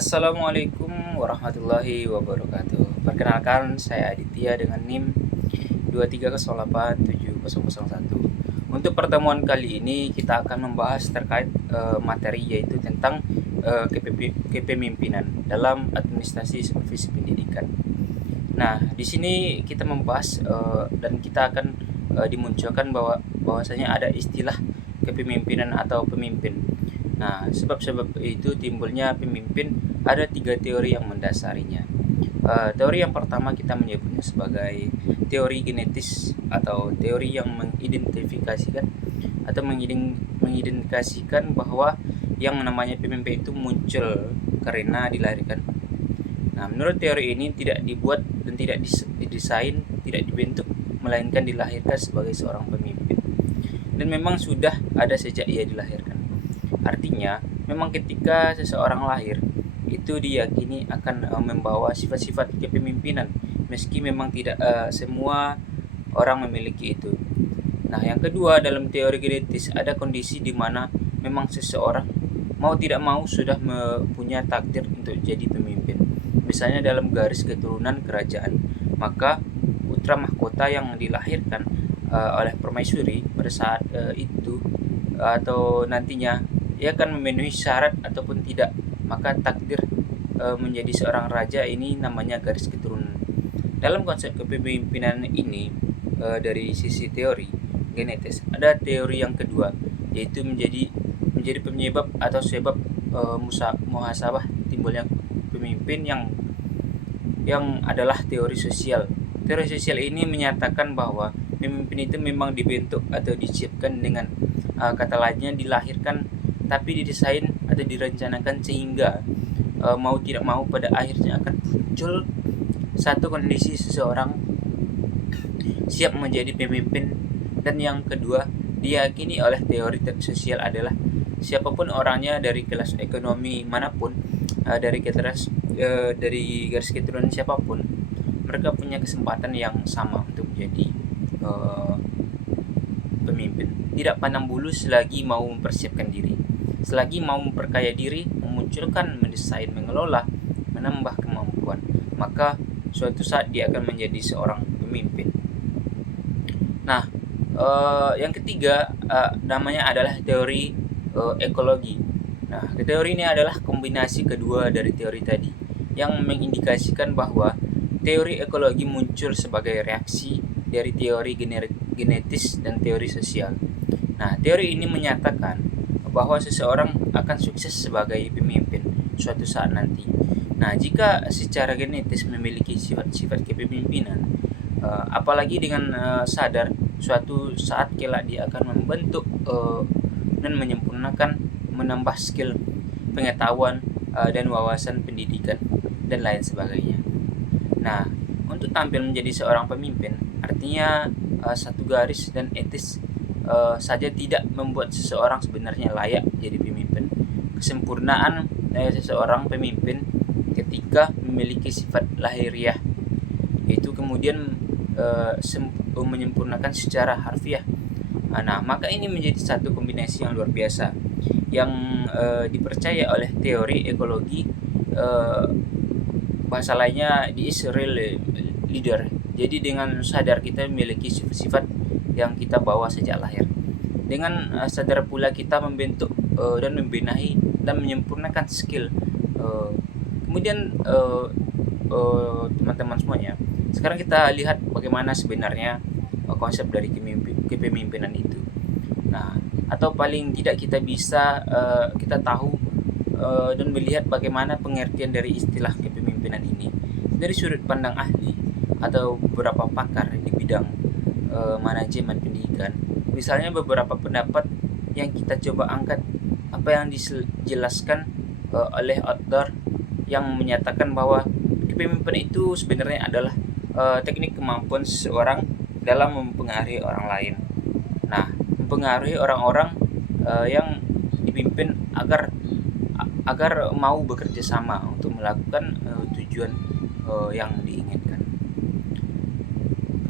Assalamualaikum warahmatullahi wabarakatuh. Perkenalkan, saya Aditya dengan NIM 23087001. Untuk pertemuan kali ini kita akan membahas terkait materi, yaitu tentang kepemimpinan dalam administrasi supervisi pendidikan. Nah, di sini kita membahas dan kita akan dimunculkan bahwasanya ada istilah kepemimpinan atau pemimpin. Nah, sebab-sebab itu timbulnya pemimpin ada 3 teori yang mendasarinya. Teori yang pertama kita menyebutnya sebagai teori genetis atau teori yang mengidentifikasikan atau mengidentifikasikan bahwa yang namanya pemimpin itu muncul karena dilahirkan. Nah, menurut teori ini tidak dibuat dan tidak didesain, tidak dibentuk, melainkan dilahirkan sebagai seorang pemimpin. Dan memang sudah ada sejak ia dilahirkan. Artinya, memang ketika seseorang lahir, itu diyakini akan membawa sifat-sifat kepemimpinan, meski memang tidak semua orang memiliki itu. Nah, yang kedua, dalam teori genetis ada kondisi di mana memang seseorang mau tidak mau sudah mempunyai takdir untuk jadi pemimpin. Misalnya dalam garis keturunan kerajaan, maka putra mahkota yang dilahirkan oleh permaisuri pada saat itu atau nantinya ia akan memenuhi syarat ataupun tidak, maka takdir menjadi seorang raja ini namanya garis keturunan. Dalam konsep kepemimpinan ini dari sisi teori genetis ada teori yang kedua, yaitu menjadi penyebab atau sebab muhasabah timbulnya pemimpin yang adalah teori sosial. Teori sosial ini menyatakan bahwa pemimpin itu memang dibentuk atau diciptakan dengan kata lainnya dilahirkan, tapi didesain atau direncanakan sehingga mau tidak mau pada akhirnya akan muncul satu kondisi seseorang siap menjadi pemimpin. Dan yang kedua, diyakini oleh teori sosial adalah siapapun orangnya dari kelas ekonomi manapun, dari garis keturunan siapapun, mereka punya kesempatan yang sama untuk menjadi pemimpin. Tidak pandang bulu selagi mau mempersiapkan diri, selagi mau memperkaya diri, memunculkan, mendesain, mengelola, menambah kemampuan, maka suatu saat dia akan menjadi seorang pemimpin. Nah, yang ketiga namanya adalah teori ekologi. Nah, teori ini adalah kombinasi kedua dari teori tadi, yang mengindikasikan bahwa teori ekologi muncul sebagai reaksi dari teori genetis dan teori sosial. Nah, teori ini menyatakan bahwa seseorang akan sukses sebagai pemimpin suatu saat nanti. Nah, jika secara genetis memiliki sifat-sifat kepemimpinan, apalagi dengan sadar suatu saat kelak dia akan membentuk dan menyempurnakan, menambah skill, pengetahuan dan wawasan pendidikan dan lain sebagainya. Nah, untuk tampil menjadi seorang pemimpin, artinya satu garis dan etis saja tidak membuat seseorang sebenarnya layak jadi pemimpin. Kesempurnaan seseorang pemimpin ketika memiliki sifat lahiriah, yaitu kemudian menyempurnakan secara harfiah. Nah, maka ini menjadi satu kombinasi yang luar biasa yang dipercaya oleh teori ekologi. Bahasa lainnya di Israel leader. Jadi dengan sadar kita memiliki sifat-sifat yang kita bawa sejak lahir. Dengan sadar pula kita membentuk dan membenahi dan menyempurnakan skill. Kemudian teman-teman semuanya, sekarang kita lihat bagaimana sebenarnya konsep dari kepemimpinan itu. Nah, atau paling tidak kita bisa kita tahu dan melihat bagaimana pengertian dari istilah kepemimpinan ini dari sudut pandang ahli atau beberapa pakar di bidang manajemen pendidikan. Misalnya beberapa pendapat yang kita coba angkat, apa yang dijelaskan oleh author yang menyatakan bahwa kepemimpinan itu sebenarnya adalah teknik kemampuan seseorang dalam mempengaruhi orang lain. Nah, mempengaruhi orang-orang yang dipimpin agar mau bekerja sama untuk melakukan tujuan yang diinginkan.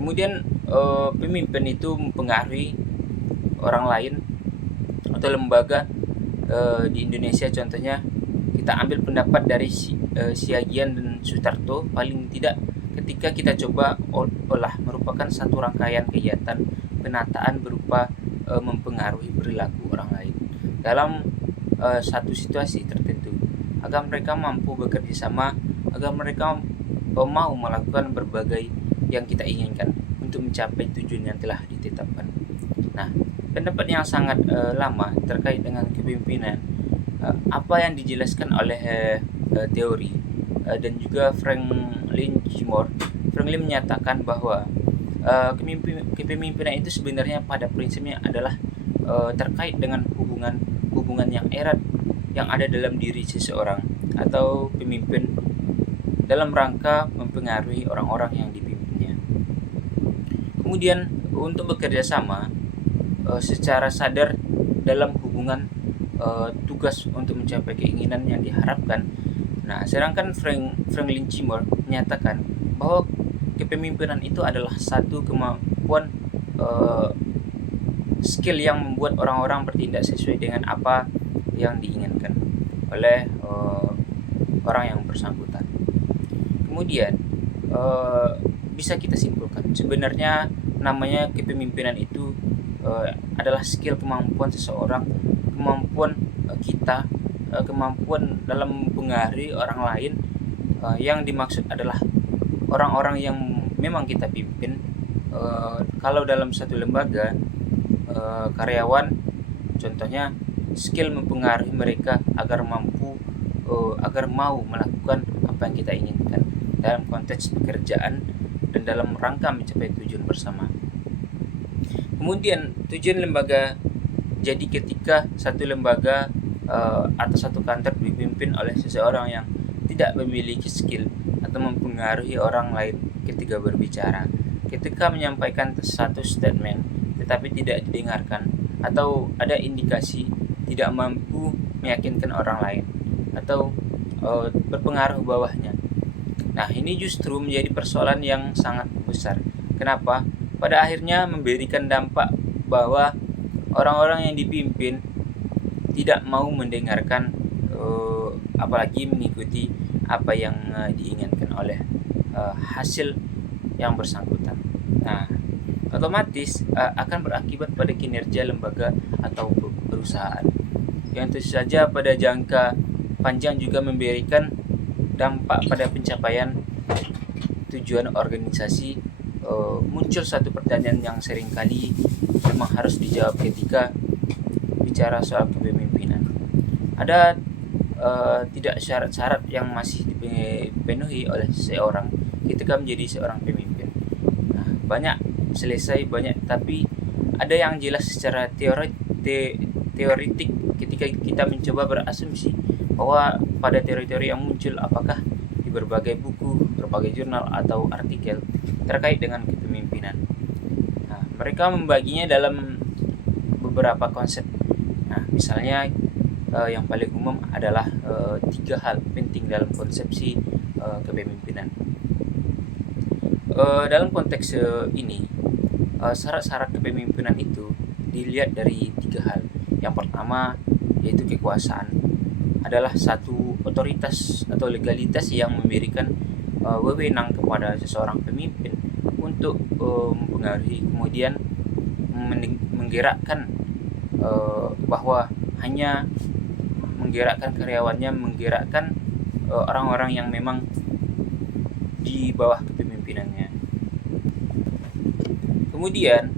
Kemudian pemimpin itu mempengaruhi orang lain atau lembaga di Indonesia, contohnya kita ambil pendapat dari Siagian dan Sutarto, paling tidak ketika kita coba olah merupakan satu rangkaian kegiatan penataan berupa mempengaruhi perilaku orang lain dalam satu situasi tertentu, agar mereka mampu bekerja sama, agar mereka mau melakukan berbagai yang kita inginkan untuk mencapai tujuan yang telah ditetapkan. Nah, pendapat yang sangat lama terkait dengan kepemimpinan, apa yang dijelaskan oleh teori dan juga Franklin Gilmore. Franklin menyatakan bahwa kepemimpinan itu sebenarnya pada prinsipnya adalah terkait dengan hubungan yang erat yang ada dalam diri seseorang atau pemimpin dalam rangka mempengaruhi orang-orang yang dipimpinnya. Kemudian untuk bekerja sama secara sadar dalam hubungan tugas untuk mencapai keinginan yang diharapkan. Nah, sedangkan Franklin Gilmore menyatakan bahwa kepemimpinan itu adalah satu kemampuan skill yang membuat orang-orang bertindak sesuai dengan apa yang diinginkan oleh orang yang bersangkutan. Kemudian bisa kita simpulkan sebenarnya namanya kepemimpinan itu adalah skill, kemampuan seseorang, kemampuan kita, kemampuan dalam mempengaruhi orang lain. Yang dimaksud adalah orang-orang yang memang kita pimpin. Kalau dalam satu lembaga, karyawan contohnya skill mempengaruhi mereka agar mau melakukan apa yang kita inginkan dalam konteks pekerjaan dan dalam rangka mencapai tujuan bersama. Kemudian tujuan lembaga, jadi ketika satu lembaga atau satu kantor dipimpin oleh seseorang yang tidak memiliki skill atau mempengaruhi orang lain ketika berbicara, ketika menyampaikan satu statement tetapi tidak didengarkan, atau ada indikasi tidak mampu meyakinkan orang lain atau berpengaruh bawahnya. Nah, ini justru menjadi persoalan yang sangat besar. Kenapa? Pada akhirnya memberikan dampak bahwa orang-orang yang dipimpin tidak mau mendengarkan apalagi mengikuti apa yang diinginkan oleh hasil yang bersangkutan. Nah, otomatis akan berakibat pada kinerja lembaga atau perusahaan, yang tentu saja pada jangka panjang juga memberikan dampak pada pencapaian tujuan organisasi. Muncul satu pertanyaan yang seringkali memang harus dijawab ketika bicara soal kepemimpinan. Ada tidak syarat-syarat yang masih dipenuhi oleh seseorang ketika menjadi seorang pemimpin. Nah, banyak, tapi ada yang jelas secara teoritik ketika kita mencoba berasumsi bahwa pada teori-teori yang muncul, apakah di berbagai buku, berbagai jurnal atau artikel terkait dengan kepemimpinan. Nah, mereka membaginya dalam beberapa konsep. Nah, misalnya yang paling umum adalah 3 hal penting dalam konsepsi kepemimpinan. Dalam konteks ini, syarat-syarat kepemimpinan itu dilihat dari 3 hal. Yang pertama yaitu kekuasaan, adalah satu otoritas atau legalitas yang memberikan wewenang kepada seseorang pemimpin untuk mempengaruhi, kemudian menggerakkan bahwa hanya menggerakkan karyawannya, menggerakkan orang-orang yang memang di bawah kepemimpinannya. Kemudian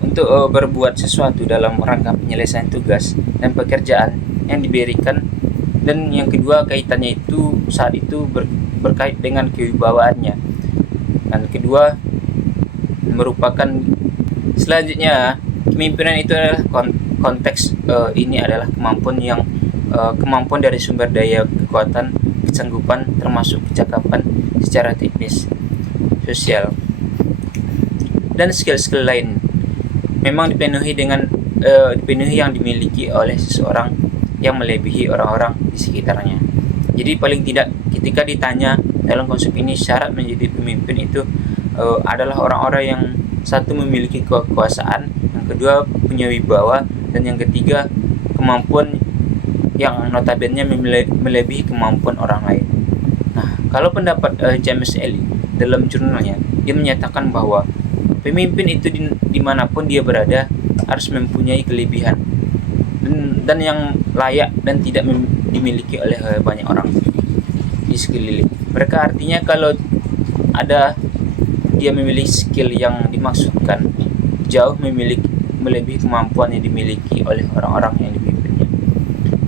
untuk berbuat sesuatu dalam rangka penyelesaian tugas dan pekerjaan yang diberikan. Dan yang kedua, kaitannya itu saat itu berkait dengan kewibawaannya. Dan kedua merupakan selanjutnya, kepemimpinan itu adalah konteks ini adalah kemampuan dari sumber daya, kekuatan, kesanggupan, termasuk kecakapan secara teknis, sosial, dan skill-skill lain memang dipenuhi yang dimiliki oleh seseorang yang melebihi orang-orang di sekitarnya. Jadi paling tidak ketika ditanya dalam konsep ini, syarat menjadi pemimpin itu adalah orang-orang yang satu memiliki kekuasaan, yang kedua punya wibawa, dan yang ketiga kemampuan yang notabene melebihi kemampuan orang lain. Nah, kalau pendapat James Ely dalam jurnalnya, dia menyatakan bahwa pemimpin itu dimanapun dia berada harus mempunyai kelebihan dan yang layak dan tidak dimiliki oleh banyak orang di sekeliling. Mereka artinya kalau ada dia memiliki skill yang dimaksudkan jauh melebihi kemampuan yang dimiliki oleh orang-orang yang dipimpinnya.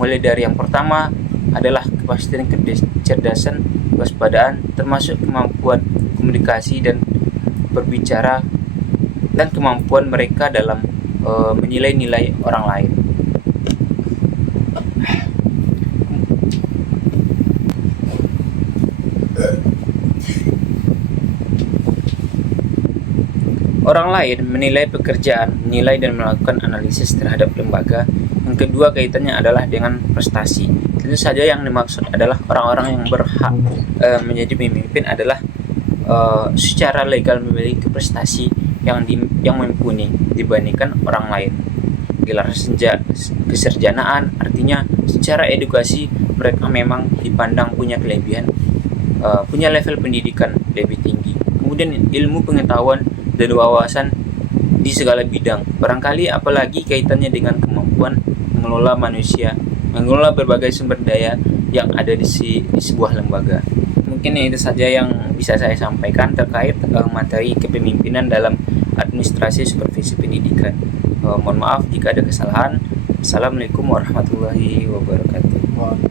Mulai dari yang pertama adalah kepastian, kecerdasan, kewaspadaan, termasuk kemampuan komunikasi dan berbicara, dan kemampuan mereka dalam menilai-nilai orang lain. Orang lain menilai pekerjaan, menilai dan melakukan analisis terhadap lembaga. Yang kedua kaitannya adalah dengan prestasi. Tentu saja yang dimaksud adalah orang-orang yang berhak menjadi pemimpin adalah secara legal memiliki prestasi yang mumpuni dibandingkan orang lain. Gelar kesarjanaan artinya secara edukasi mereka memang dipandang punya kelebihan, punya level pendidikan lebih tinggi. Kemudian ilmu pengetahuan dan wawasan di segala bidang, barangkali apalagi kaitannya dengan kemampuan mengelola manusia, mengelola berbagai sumber daya yang ada di sebuah lembaga. Mungkin itu saja yang bisa saya sampaikan terkait materi kepemimpinan dalam administrasi supervisi pendidikan. Mohon maaf jika ada kesalahan. Assalamualaikum warahmatullahi wabarakatuh.